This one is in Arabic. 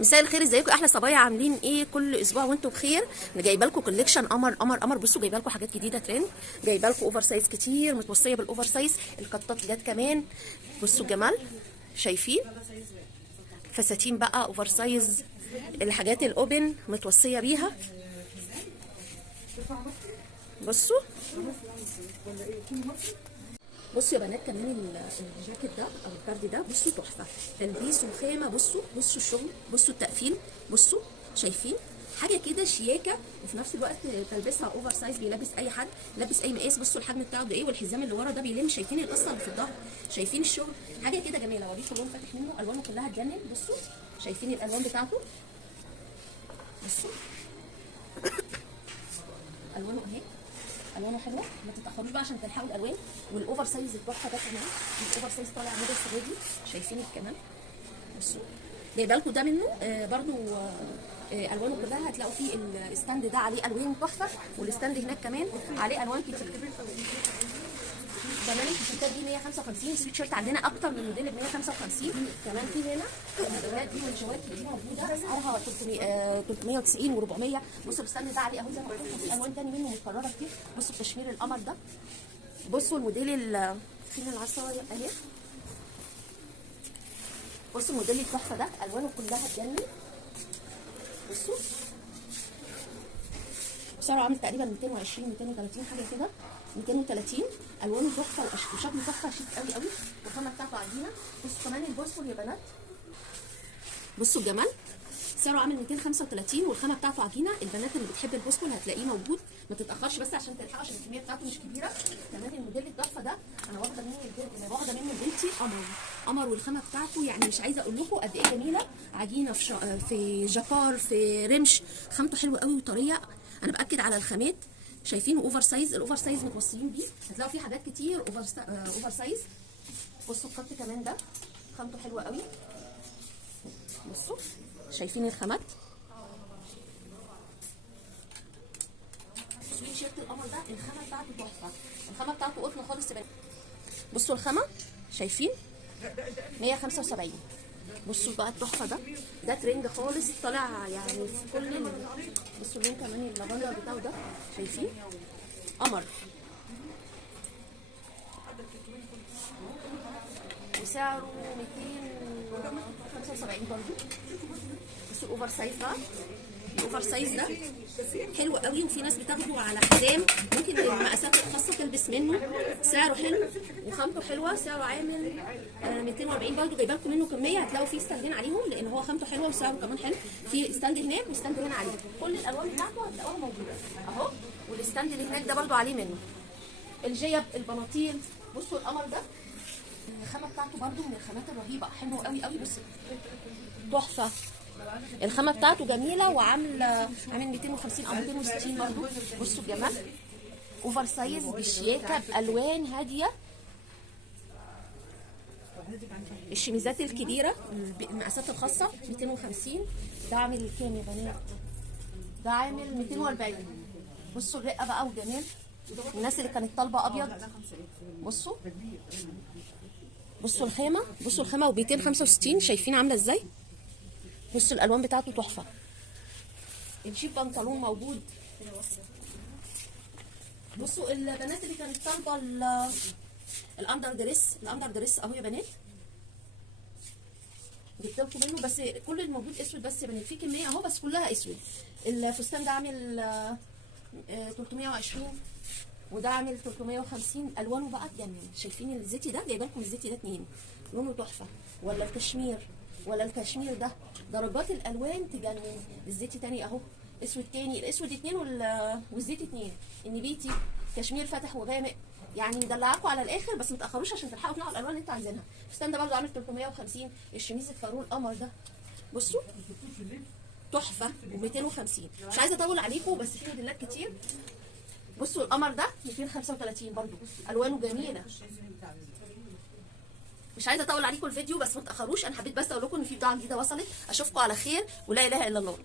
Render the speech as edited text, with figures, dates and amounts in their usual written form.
مساء الخير، ازيكم احلى صبايا؟ عاملين ايه؟ كل اسبوع وانتم بخير. انا جايبه لكم كوليكشن قمر قمر قمر. بصوا جايبه لكم حاجات جديده ترند، جايبه لكم اوفر سايز كتير، متوصيه بالاوفر سايز، القطات جت كمان. بصوا الجمال، شايفين؟ فساتين بقى اوفر سايز، الحاجات الاوبن متوصيه بيها. بصوا بصوا يا بنات، كمان الجاكيت ده او الكارد ده بصوا تحفه، تلبيس وخامه. بصوا الشغل، بصوا التقفيل، بصوا شايفين؟ حاجه كده شياكه، وفي نفس الوقت تلبسها اوفر سايز، بيلبس اي حد، لابس اي مقاس. بصوا الحجم بتاعه ده ايه، والحزام اللي ورا ده بيلم. شايفين القصه اللي في الظهر؟ شايفين الشغل؟ حاجه كده جميله. اوريكم لون فاتح منه، الوانه كلها تجنن. بصوا شايفين الالوان بتاعته؟ بصوا الوانه اهي، الوانه حلوه، ما تتاخروش بقى عشان تلحقوا الالوان. والاوفر سايز التحفه ده كمان، الاوفر سايز طالع موديل سويدي. شايفين كمان؟ بصوا جايبه لكم ده منه برضو الوانه كلها هتلاقوا فيه الستاند ده عليه الوان تحفه، والستاند هناك كمان عليه الوان كتير. كمان التيشيرتات دي 155، السويت شيرت عندنا اكتر من موديل ب 155. كمان في هنا الموديلات دي والجواكت دي موجوده اسعارها 390 و400. بصوا الستاند ده عليه اهو زي ما قلت لكم، في الوان تاني منه متكرره كتير. بصوا التشمير القمر ده، بصوا الموديل فين العصايه اهي. بصوا الموديل التحفه ده، الوانه كلها تجنن. بصوا سعره عامل تقريبا 220 230 حاجه كده، 230. الوانه تحفه وشكله تحفه، شيك قوي قوي، والخامه بتاعته عجينه. بصوا كمان البورسل يا بنات، بصوا الجمال، سعره عامل 235 والخامه بتاعته عجينه. البنات اللي بتحب البوسكول هتلاقيه موجود، ما تتاخرش بس عشان تلحقوا، عشان الكميه بتاعته مش كبيره. كمان الموديل التحفه ده انا واخده منه بنتي قمر قمر، والخامه بتاعته يعني مش عايزه اقول لكم قد ايه جميله. عجينه في جاكار، في رمش، خامته حلوه قوي وطريه. انا باكد على الخامات. شايفين اوفر سايز، الاوفر سايز متوصيين بيه، هتلاقوا فيه حاجات كتير اوفر سايز. بصوا الخط كمان ده خامته حلوه قوي. بصوا شايفين الخامات؟ سويت شيرت القمر ده الخامه بتاعته تحفه، الخامه بتاعته قطن خالص. بصوا الخامه، شايفين؟ 175. بصوا بقى التحفه ده ترند خالص، طالع يعني في كل بصوا اللون كمان اللافندر بتاعه ده، شايفين؟ قمر، وسعره 275 برضه. بصوا الاوفر سايز بقى، الاوفر سايز ده حلو قوي، وفي ناس بتاخده على حزام، ممكن المقاسات الخاصه تلبس منه. سعره حلو وخامته حلوه، سعره عامل 240 برضه. جايبه لكم منه كميه، هتلاقوا فيه ستاندين عليهم لان هو خامته حلوه وسعره كمان حلو. في ستاند هناك وستاند هنا عليه، كل الالوان بتاعته هتلاقوها موجوده اهو، والستاند اللي هناك ده برضه عليه منه. الجيب، البناطيل، بصوا القمر ده الخامه بتاعته برضه من الخامات الرهيبه، حلوه قوي قوي. بصوا تحفه، الخامه بتاعته جميله، عامل 250 او 260 برضه. بصوا الجمال، اوفر سايز بالشياكه بالوان هاديه. الشميزات الكبيره المقاسات الخاصه 250. ده عامل كام يا بنات؟ ده عامل 240. بصوا الرقه بقى والجمال، الناس اللي كانت طالبه ابيض. بصوا الخامه، بصوا الخامه، و 265. شايفين عامله ازاي؟ بصوا الالوان بتاعته تحفه. الجيب بنطلون موجود. بصوا البنات اللي كانت طالبه الاندر دريس اهو يا بنات، جبت لكم منه، بس كل الموجود اسود بس يا بنات، في كميه اهو بس كلها اسود. الفستان ده عامل 320 وده عامل 350. الوانه بقى تجنن. شايفين الزيتي ده؟ جايبه لكم الزيتي ده 2، لونه تحفه، ولا الكشمير، ولا الكشمير ده، درجات الالوان تجنن. الزيتي تاني اهو، اسود تاني، الاسود 2 والزيتي 2. النبيتي كشمير فاتح وغامق، يعني مدلعاكم على الاخر، بس ما تاخروش عشان تلحقوا تلاقوا الالوان اللي انتوا عايزينها. الفستان ده برده عامل 350. الشميز الفاروق القمر ده بصوا تحفه، و250. مش عايزه اطول عليكم بس في موديلات كتير. بصوا القمر ده 235 برضو، الوانه جميله. مش عايزه اطول عليكم الفيديو بس ما تاخروش، انا حبيت بس اقول لكم ان في بضاعه جديده وصلت. اشوفكم على خير، ولا اله الا الله.